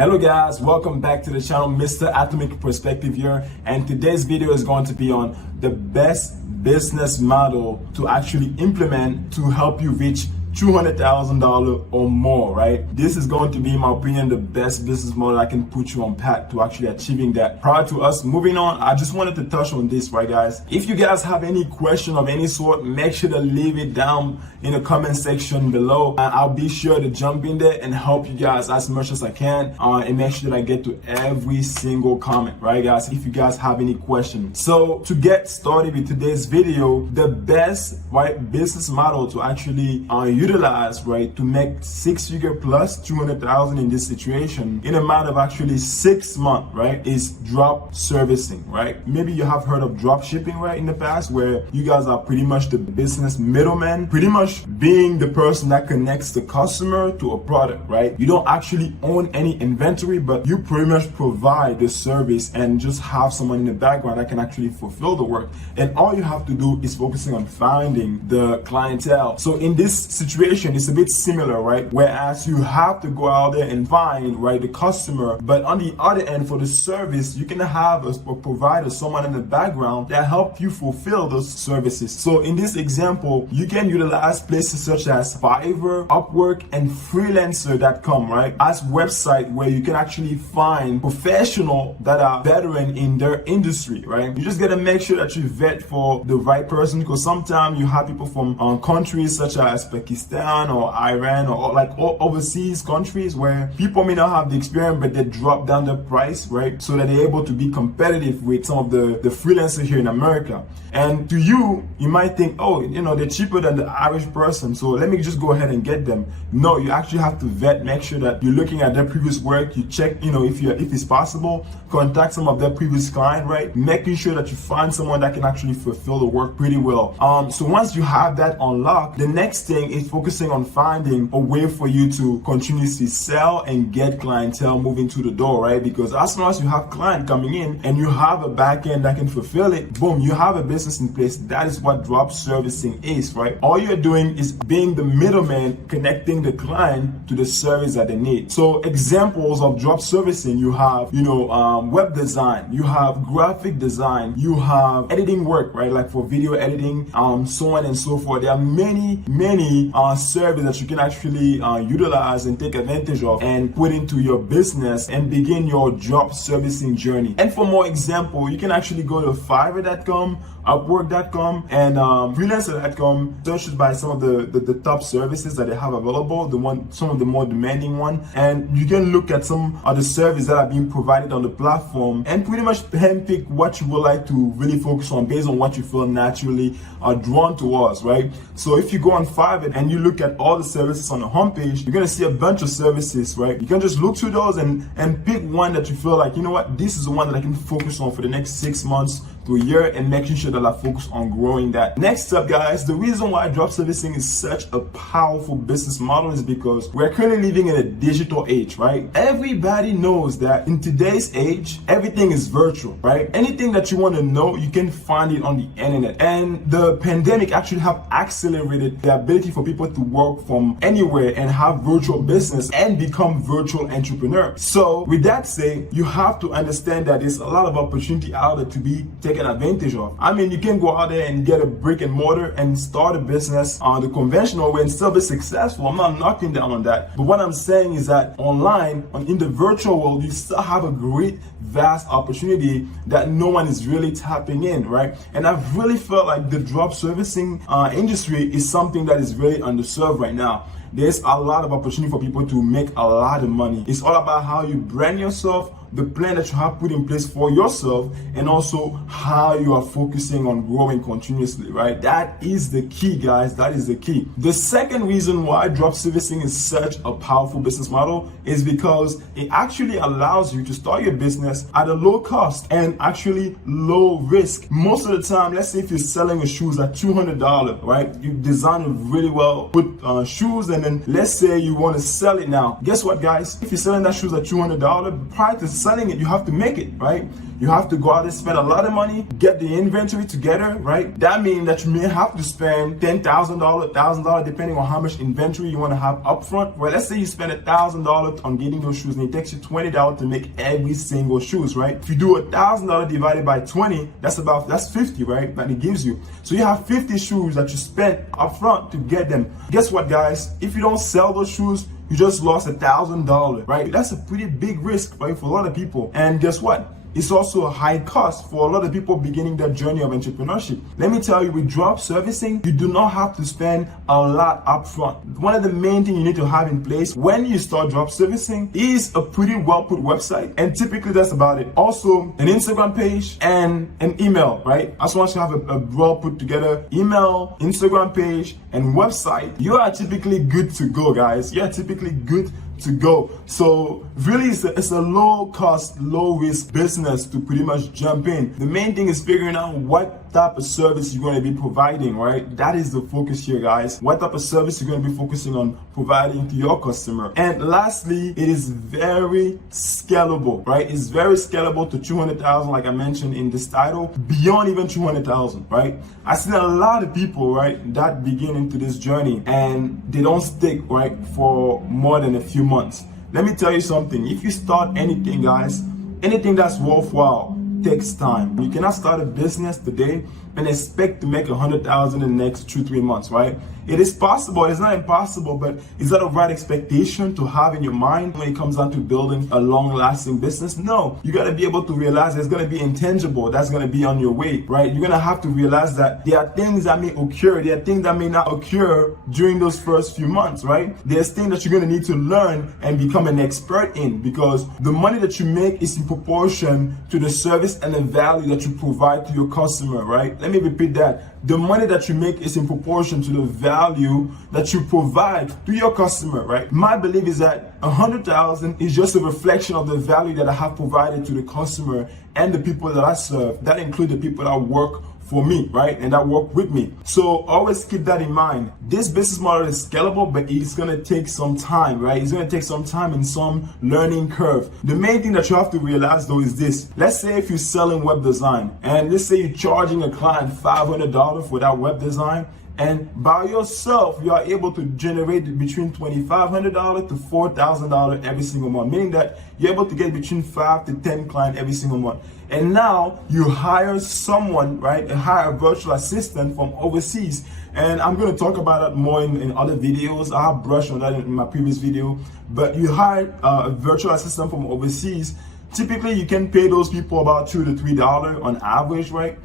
Hello guys, welcome back to the channel. Mr. Atomic Perspective here, and today's video is going to be on the best business model to actually implement to help you reach $200,000 or more, right? This is going to be, in my opinion, the best business model I can put you on path to actually achieving that. Prior to us moving on, I just wanted to touch on this, right guys? If you guys have any question of any sort, make sure to leave it down in the comment section below. I'll be sure to jump in there and help you guys as much as I can, and make sure that I get to every single comment, right guys, if you guys have any questions. So to get started with today's video, the best business model to actually utilize, right, to make 6-figure plus 200,000 in this situation in a matter of actually 6 months, right, is drop servicing, right? Maybe you have heard of drop shipping, right, in the past, where you guys are pretty much the business middleman, pretty much being the person that connects the customer to a product, right? You don't actually own any inventory, but you pretty much provide the service and just have someone in the background that can actually fulfill the work. And all you have to do is focusing on finding the clientele. So in this situation, it's a bit similar, right? Whereas you have to go out there and find, right, the customer, but on the other end, for the service, you can have a provider, someone in the background that help you fulfill those services. So in this example, you can utilize places such as Fiverr, Upwork, and Freelancer.com, right, as website where you can actually find professionals that are veteran in their industry, right? You just gotta make sure that you vet for the right person, because sometimes you have people from countries such as Pakistan or Iran or like overseas countries where people may not have the experience, but they drop down the price, right, so that they're able to be competitive with some of the freelancers here in America. And to you, you might think, oh, you know, they're cheaper than the average person, so let me just go ahead and get them. No, you actually have to vet, make sure that you're looking at their previous work. You check, you know, if it's possible, contact some of their previous client, right, making sure that you find someone that can actually fulfill the work pretty well. So once you have that unlocked, the next thing is focusing on finding a way for you to continuously sell and get clientele moving to the door, right? Because as long as you have client coming in and you have a back end that can fulfill it, boom, you have a business in place. That is what drop servicing is, right? All you're doing is being the middleman, connecting the client to the service that they need. So examples of drop servicing, you have, you know, web design, you have graphic design, you have editing work, right, like for video editing, so on and so forth. There are many services that you can actually utilize and take advantage of and put into your business and begin your drop servicing journey. And for more example, you can actually go to Fiverr.com, Upwork.com, and Freelancer.com. Search by some of the top services that they have available, some of the more demanding one, and you can look at some of the services that are being provided on the platform and pretty much handpick what you would like to really focus on based on what you feel naturally are drawn towards, right? So if you go on Fiverr and you look at all the services on the homepage, you're gonna see a bunch of services, right? You can just look through those and pick one that you feel like, you know what, this is the one that I can focus on for the next 6 months to a year, and making sure that I focus on growing that. Next up, guys, the reason why drop servicing is such a powerful business model is because we're currently living in a digital age, right? Everybody knows that in today's age, everything is virtual, right? Anything that you want to know, you can find it on the internet. And the pandemic actually have accelerated the ability for people to work from anywhere and have virtual business and become virtual entrepreneurs. So with that said, you have to understand that there's a lot of opportunity out there to be taken advantage of. I mean, you can go out there and get a brick and mortar and start a business on the conventional way and still be successful. I'm not knocking down on that. But what I'm saying is that online, in the virtual world, you still have a great, vast opportunity that no one is really tapping in, right? And I've really felt like the drop servicing industry is something that is really underserved right now. There's a lot of opportunity for people to make a lot of money. It's all about how you brand yourself, the plan that you have put in place for yourself, and also how you are focusing on growing continuously, right? That is the key, guys. That is the key. The second reason why drop servicing is such a powerful business model is because it actually allows you to start your business at a low cost and actually low risk. Most of the time, let's say if you're selling a shoes at $200, right? You design it really well, put shoes, and then let's say you want to sell it now. Guess what, guys? If you're selling that shoes at $200, prior to selling it, you have to make it, right? You have to go out and spend a lot of money, get the inventory together, right? That means that you may have to spend $10,000, $1,000, depending on how much inventory you want to have upfront. Well, let's say you spend $1,000 on getting those shoes and it takes you $20 to make every single shoes, right? If you do $1,000 divided by 20, that's 50, right? That it gives you. So you have 50 shoes that you spent upfront to get them. Guess what, guys? If you don't sell those shoes, you just lost $1,000, right? That's a pretty big risk, right, for a lot of people. And guess what? It's also a high cost for a lot of people beginning their journey of entrepreneurship. Let me tell you, with drop servicing, you do not have to spend a lot upfront. One of the main things you need to have in place when you start drop servicing is a pretty well put website. And typically that's about it. Also, an Instagram page and an email, right? As long as you have a well put together email, Instagram page, and website, you are typically good to go, guys. You're typically good to go. So really it's a low cost, low risk business to pretty much jump in. The main thing is figuring out what type of service you're going to be providing, right? That is the focus here, guys. What type of service you're going to be focusing on providing to your customer. And lastly, it is very scalable, right? It's very scalable to 200,000, like I mentioned in this title, beyond even 200,000, right? I see a lot of people, right, that begin into this journey and they don't stick, right, for more than a few months. Let me tell you something. If you start anything, guys, anything that's worthwhile takes time. You cannot start a business today and expect to make 100,000 in the next 2-3 months, right? It is possible. It's not impossible, but is that a right expectation to have in your mind when it comes down to building a long-lasting business? No. You got to be able to realize there's going to be intangible that's going to be on your way, right? You're going to have to realize that there are things that may occur. There are things that may not occur during those first few months, right? There's things that you're going to need to learn and become an expert in, because the money that you make is in proportion to the service and the value that you provide to your customer, right? Let me repeat that. The money that you make is in proportion to the value that you provide to your customer, right? My belief is that 100,000 is just a reflection of the value that I have provided to the customer and the people that I serve. That includes the people that work for me, right? And that work with me. So always keep that in mind. This business model is scalable, but it's gonna take some time, right? It's gonna take some time and some learning curve. The main thing that you have to realize though is this. Let's say if you're selling web design, and let's say you're charging a client $500 for that web design, and by yourself, you are able to generate between $2,500 to $4,000 every single month, meaning that you're able to get between 5 to 10 clients every single month. And now you hire someone, right? And hire a virtual assistant from overseas. And I'm going to talk about that more in other videos. I have brushed on that in my previous video. But you hire a virtual assistant from overseas. Typically, you can pay those people about $2 to $3 on average, right?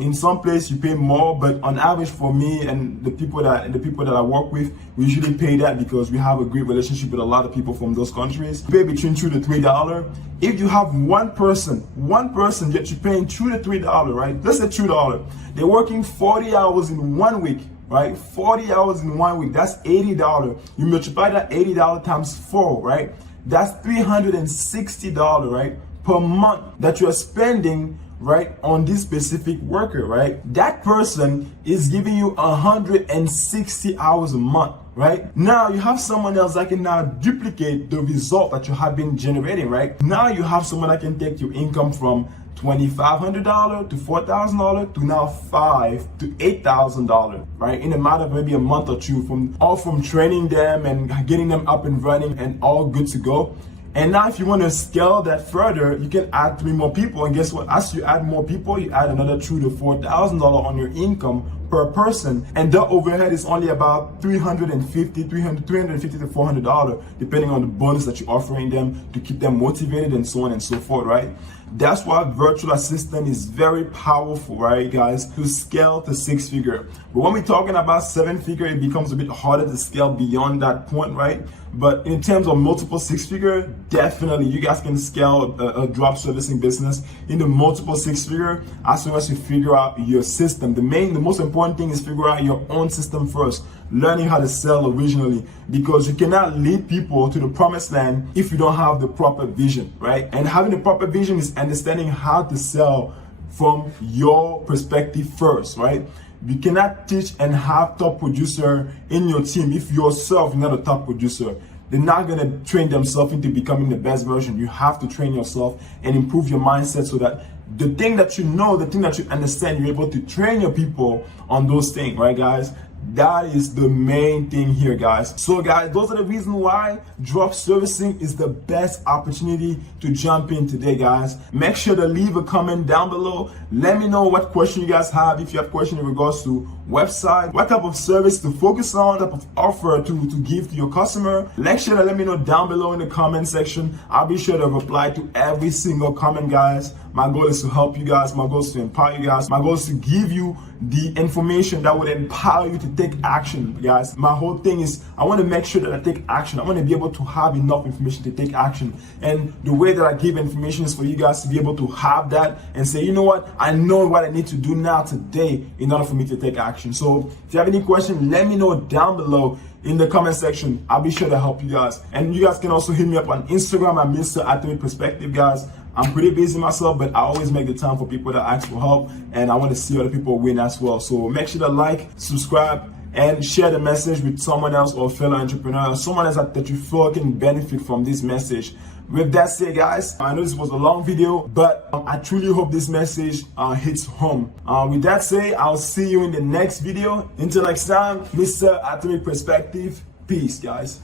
In some places you pay more, but on average for me and the people that I work with, we usually pay that because we have a great relationship with a lot of people from those countries. You pay between $2 to $3. If you have one person that you're paying $2 to $3, right? Let's say $2. They're working 40 hours in 1 week, right? 40 hours in 1 week. That's $80. You multiply that $80 times 4, right? That's $360, right, per month that you're spending, right, on this specific worker, right? That person is giving you 160 hours a month, right? Now you have someone else that can now duplicate the result that you have been generating, right? Now you have someone that can take your income from $2,500 to $4,000 to now $5,000 to $8,000, right? In a matter of maybe a month or two, from training them and getting them up and running and all good to go. And now if you want to scale that further, you can add 3 more people. And guess what? As you add more people, you add another $2,000 to $4,000 on your income per person. And the overhead is only about $350 to $400, depending on the bonus that you're offering them to keep them motivated and so on and so forth, right? That's why virtual assistant is very powerful, right, guys, to scale to 6-figure. But when we're talking about 7-figure, it becomes a bit harder to scale beyond that point, right? But in terms of multiple 6-figure, definitely you guys can scale a drop servicing business into multiple 6-figure as soon as you figure out your system. The most important thing is figure out your own system first, learning how to sell originally, because you cannot lead people to the promised land if you don't have the proper vision, right? And having the proper vision is understanding how to sell from your perspective first, right? You cannot teach and have top producer in your team if yourself is not a top producer. they're not gonna train themselves into becoming the best version. You have to train yourself and improve your mindset so that the thing that you know, the thing that you understand, you're able to train your people on those things, right, guys? That is the main thing here, guys. So guys, those are the reasons why drop servicing is the best opportunity to jump in today, guys. Make sure to leave a comment down below. Let me know what question you guys have. If you have questions in regards to website, what type of service to focus on, type of offer to give to your customer, make sure to let me know down below in the comment section. I'll be sure to reply to every single comment, guys. My goal is to help you guys. My goal is to empower you guys. My goal is to give you the information that would empower you to take action, guys. My whole thing is I want to make sure that I take action. I want to be able to have enough information to take action. And the way that I give information is for you guys to be able to have that and say, you know what? I know what I need to do now today in order for me to take action. So if you have any questions, let me know down below in the comment section. I'll be sure to help you guys. And you guys can also hit me up on Instagram at Mr. Ultimate Perspective, guys. I'm pretty busy myself, but I always make the time for people that ask for help, and I want to see other people win as well. So make sure to like, subscribe, and share the message with someone else or fellow entrepreneur, or someone else that you feel can benefit from this message. With that said, guys, I know this was a long video, but I truly hope this message hits home. With that said, I'll see you in the next video. Until next time, Mr. Ultimate Perspective. Peace, guys.